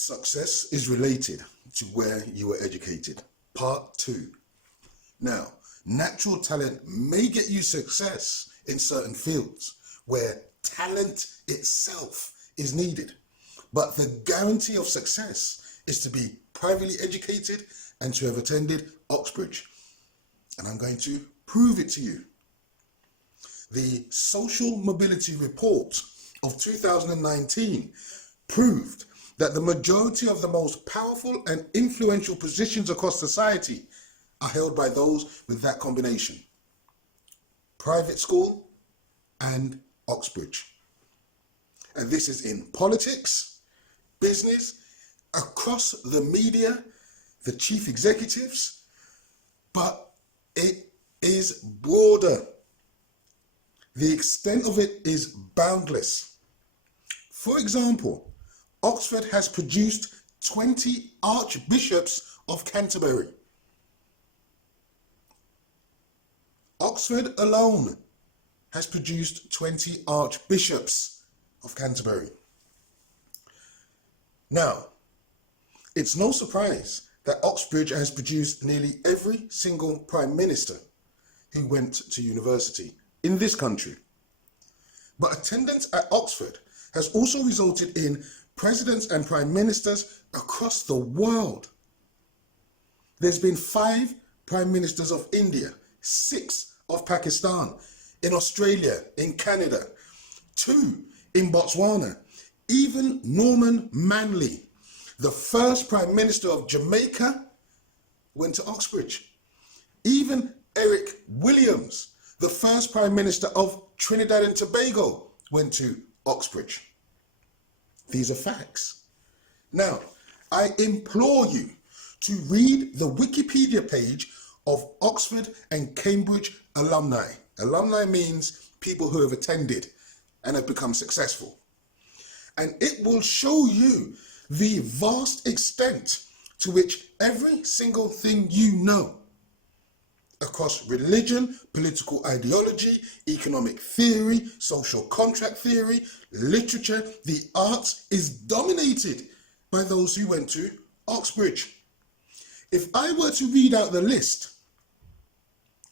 Success is related to where you were educated. Part 2. Now, natural talent may get you success in certain fields where talent itself is needed. But the guarantee of success is to be privately educated and to have attended Oxbridge. And I'm going to prove it to you. The Social Mobility Report of 2019 proved that the majority of the most powerful and influential positions across society are held by those with that combination: private school and Oxbridge. And this is in politics, business, across the media, the chief executives, but it is broader. The extent of it is boundless. For example, Oxford has produced 20 archbishops of Canterbury. Oxford alone has produced 20 archbishops of Canterbury. Now, it's no surprise that Oxbridge has produced nearly every single prime minister who went to university in this country. But attendance at Oxford has also resulted in presidents and prime ministers across the world. There's been 5 prime ministers of India, 6 of Pakistan, in Australia, in Canada, 2 in Botswana, even Norman Manley, the first prime minister of Jamaica, went to Oxbridge. Even Eric Williams, the first prime minister of Trinidad and Tobago, went to Oxbridge. These are facts. Now, I implore you to read the Wikipedia page of Oxford and Cambridge alumni. Alumni means people who have attended and have become successful. And it will show you the vast extent to which every single thing you know across religion, political ideology, economic theory, social contract theory, literature, the arts is dominated by those who went to Oxbridge. If I were to read out the list,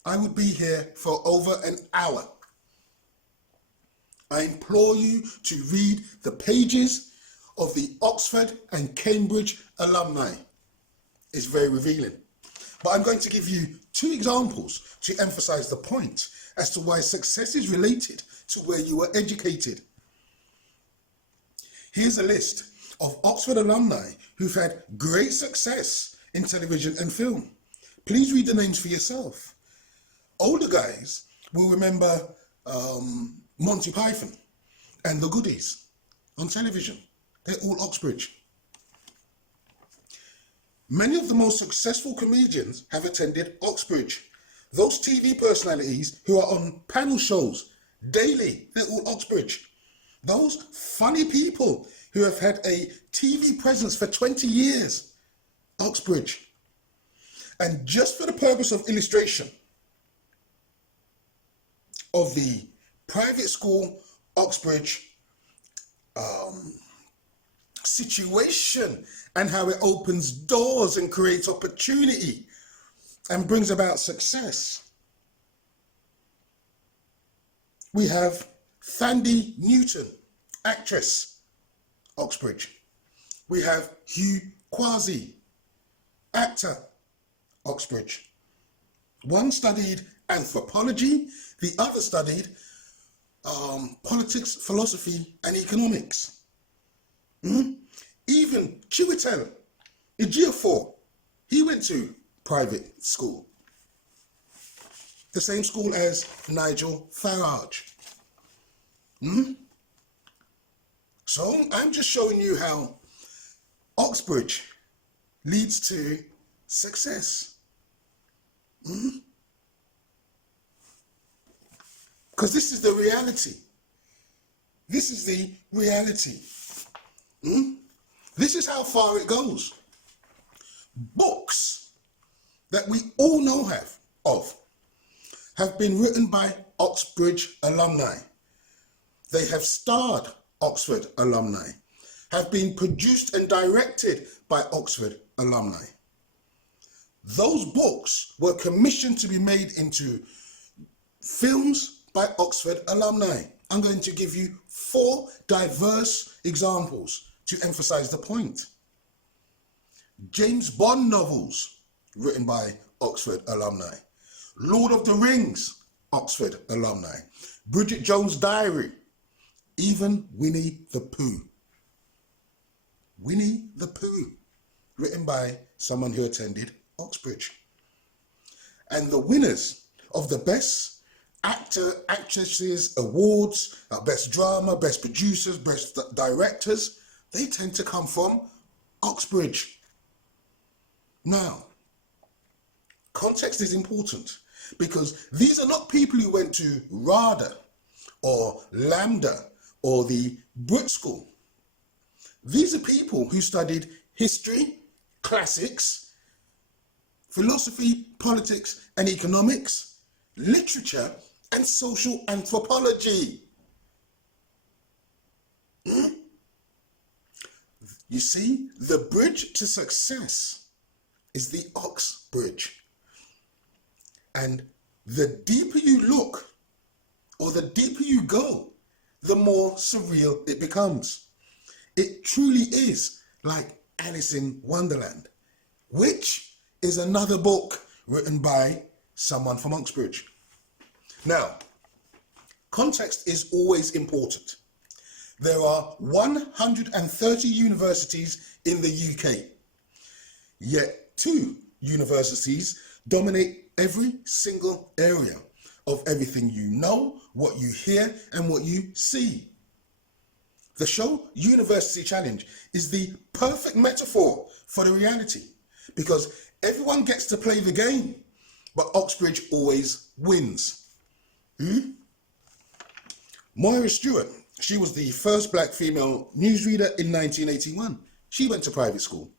I would be here for over an hour. I implore you to read the pages of the Oxford and Cambridge alumni. It's very revealing. But I'm going to give you 2 examples to emphasize the point as to why success is related to where you were educated. Here's a list of Oxford alumni who've had great success in television and film. Please read the names for yourself. Older guys will remember Monty Python and the Goodies on television. They're all Oxbridge. Many of the most successful comedians have attended Oxbridge. Those TV personalities who are on panel shows daily, they're all Oxbridge. Those funny people who have had a TV presence for 20 years, Oxbridge. And just for the purpose of illustration of the private school Oxbridge situation and how it opens doors and creates opportunity and brings about success, we have Thandie Newton, actress, Oxbridge. We have Hugh Quasi, actor, Oxbridge. One studied anthropology, the other studied politics, philosophy, and economics. Even Chiwetel Ejiofor, he went to private school. The same school as Nigel Farage. So I'm just showing you how Oxbridge leads to success. Because this is the reality. This is the reality. This is how far it goes. Books that we all know have been written by Oxbridge alumni. They have starred Oxford alumni. have been produced and directed by Oxford alumni. Those books were commissioned to be made into films by Oxford alumni. I'm going to give you 4 diverse examples to emphasize the point. James Bond novels, written by Oxford alumni. Lord of the Rings, Oxford alumni. Bridget Jones' Diary, even Winnie the Pooh. Winnie the Pooh, written by someone who attended Oxbridge. And the winners of the Best Actor, Actresses Awards, Best Drama, Best Producers, Best Directors, they tend to come from Oxbridge. Now, context is important because these are not people who went to RADA or Lambda or the Brit School. These are people who studied history, classics, philosophy, politics and economics, literature and social anthropology. You see, the bridge to success is the Ox Bridge. And the deeper you look, or the deeper you go, the more surreal it becomes. It truly is like Alice in Wonderland, which is another book written by someone from Oxbridge. Now, context is always important. There are 130 universities in the UK, yet 2 universities dominate every single area of everything you know, what you hear, and what you see. The show University Challenge is the perfect metaphor for the reality because everyone gets to play the game, but Oxbridge always wins. Moira Stewart, she was the first black female newsreader in 1981. She went to private school.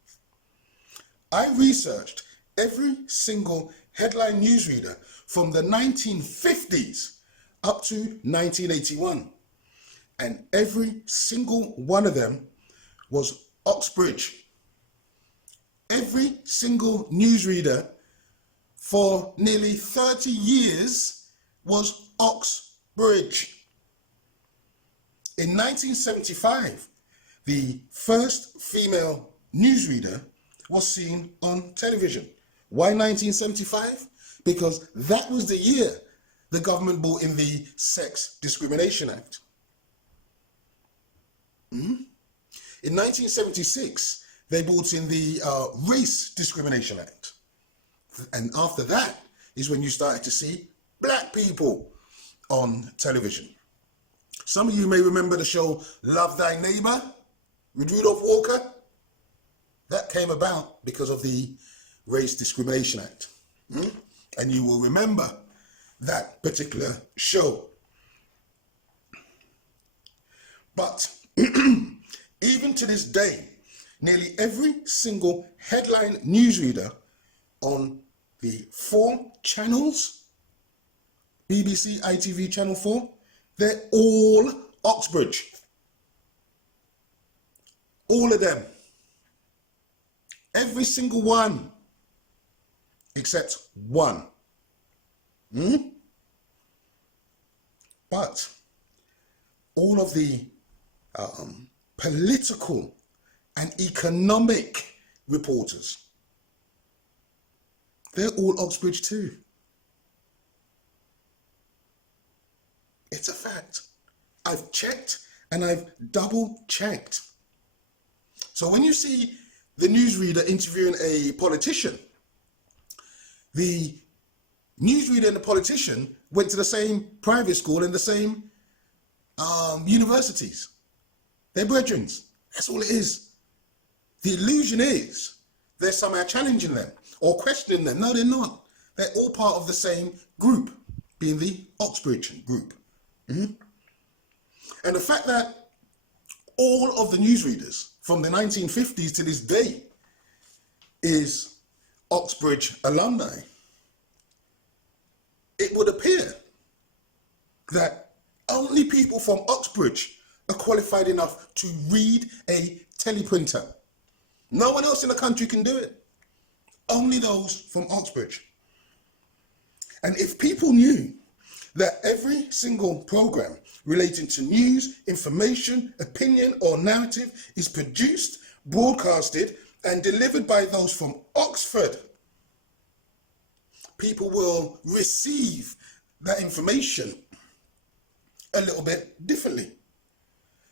I researched every single headline newsreader from the 1950s up to 1981. And every single one of them was Oxbridge. Every single newsreader for nearly 30 years was Oxbridge. In 1975, the first female newsreader was seen on television. Why 1975? Because that was the year the government brought in the Sex Discrimination Act. In 1976, they brought in the Race Discrimination Act. And after that is when you started to see black people on television. Some of you may remember the show Love Thy Neighbor with Rudolph Walker. That came about because of the Race Discrimination Act. And you will remember that particular show. But even to this day, nearly every single headline newsreader on the 4 channels, BBC, ITV, Channel 4, they're all Oxbridge. All of them. Every single one. Except one. But all of the political and economic reporters, they're all Oxbridge too. It's a fact. I've checked and I've double checked. So when you see the newsreader interviewing a politician, the newsreader and the politician went to the same private school and the same universities. They're brethren. That's all it is. The illusion is they're somehow challenging them or questioning them. No, they're not. They're all part of the same group, being the Oxbridge group. And the fact that all of the newsreaders from the 1950s to this day is Oxbridge alumni, it would appear that only people from Oxbridge are qualified enough to read a teleprinter. No one else in the country can do it. Only those from Oxbridge. And if people knew that every single program relating to news, information, opinion, or narrative is produced, broadcasted, and delivered by those from Oxford, people will receive that information a little bit differently.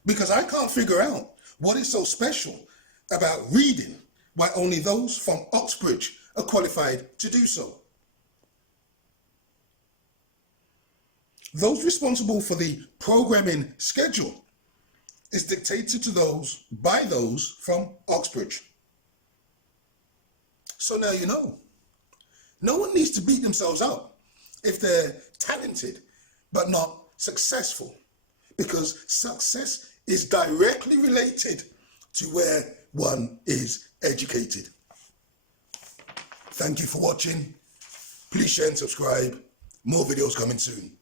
Because I can't figure out what is so special about reading why only those from Oxbridge are qualified to do so. Those responsible for the programming schedule is dictated to those by those from Oxbridge. So now you know. No one needs to beat themselves up if they're talented but not successful, because success is directly related to where one is educated. Thank you for watching. Please share and subscribe. More videos coming soon.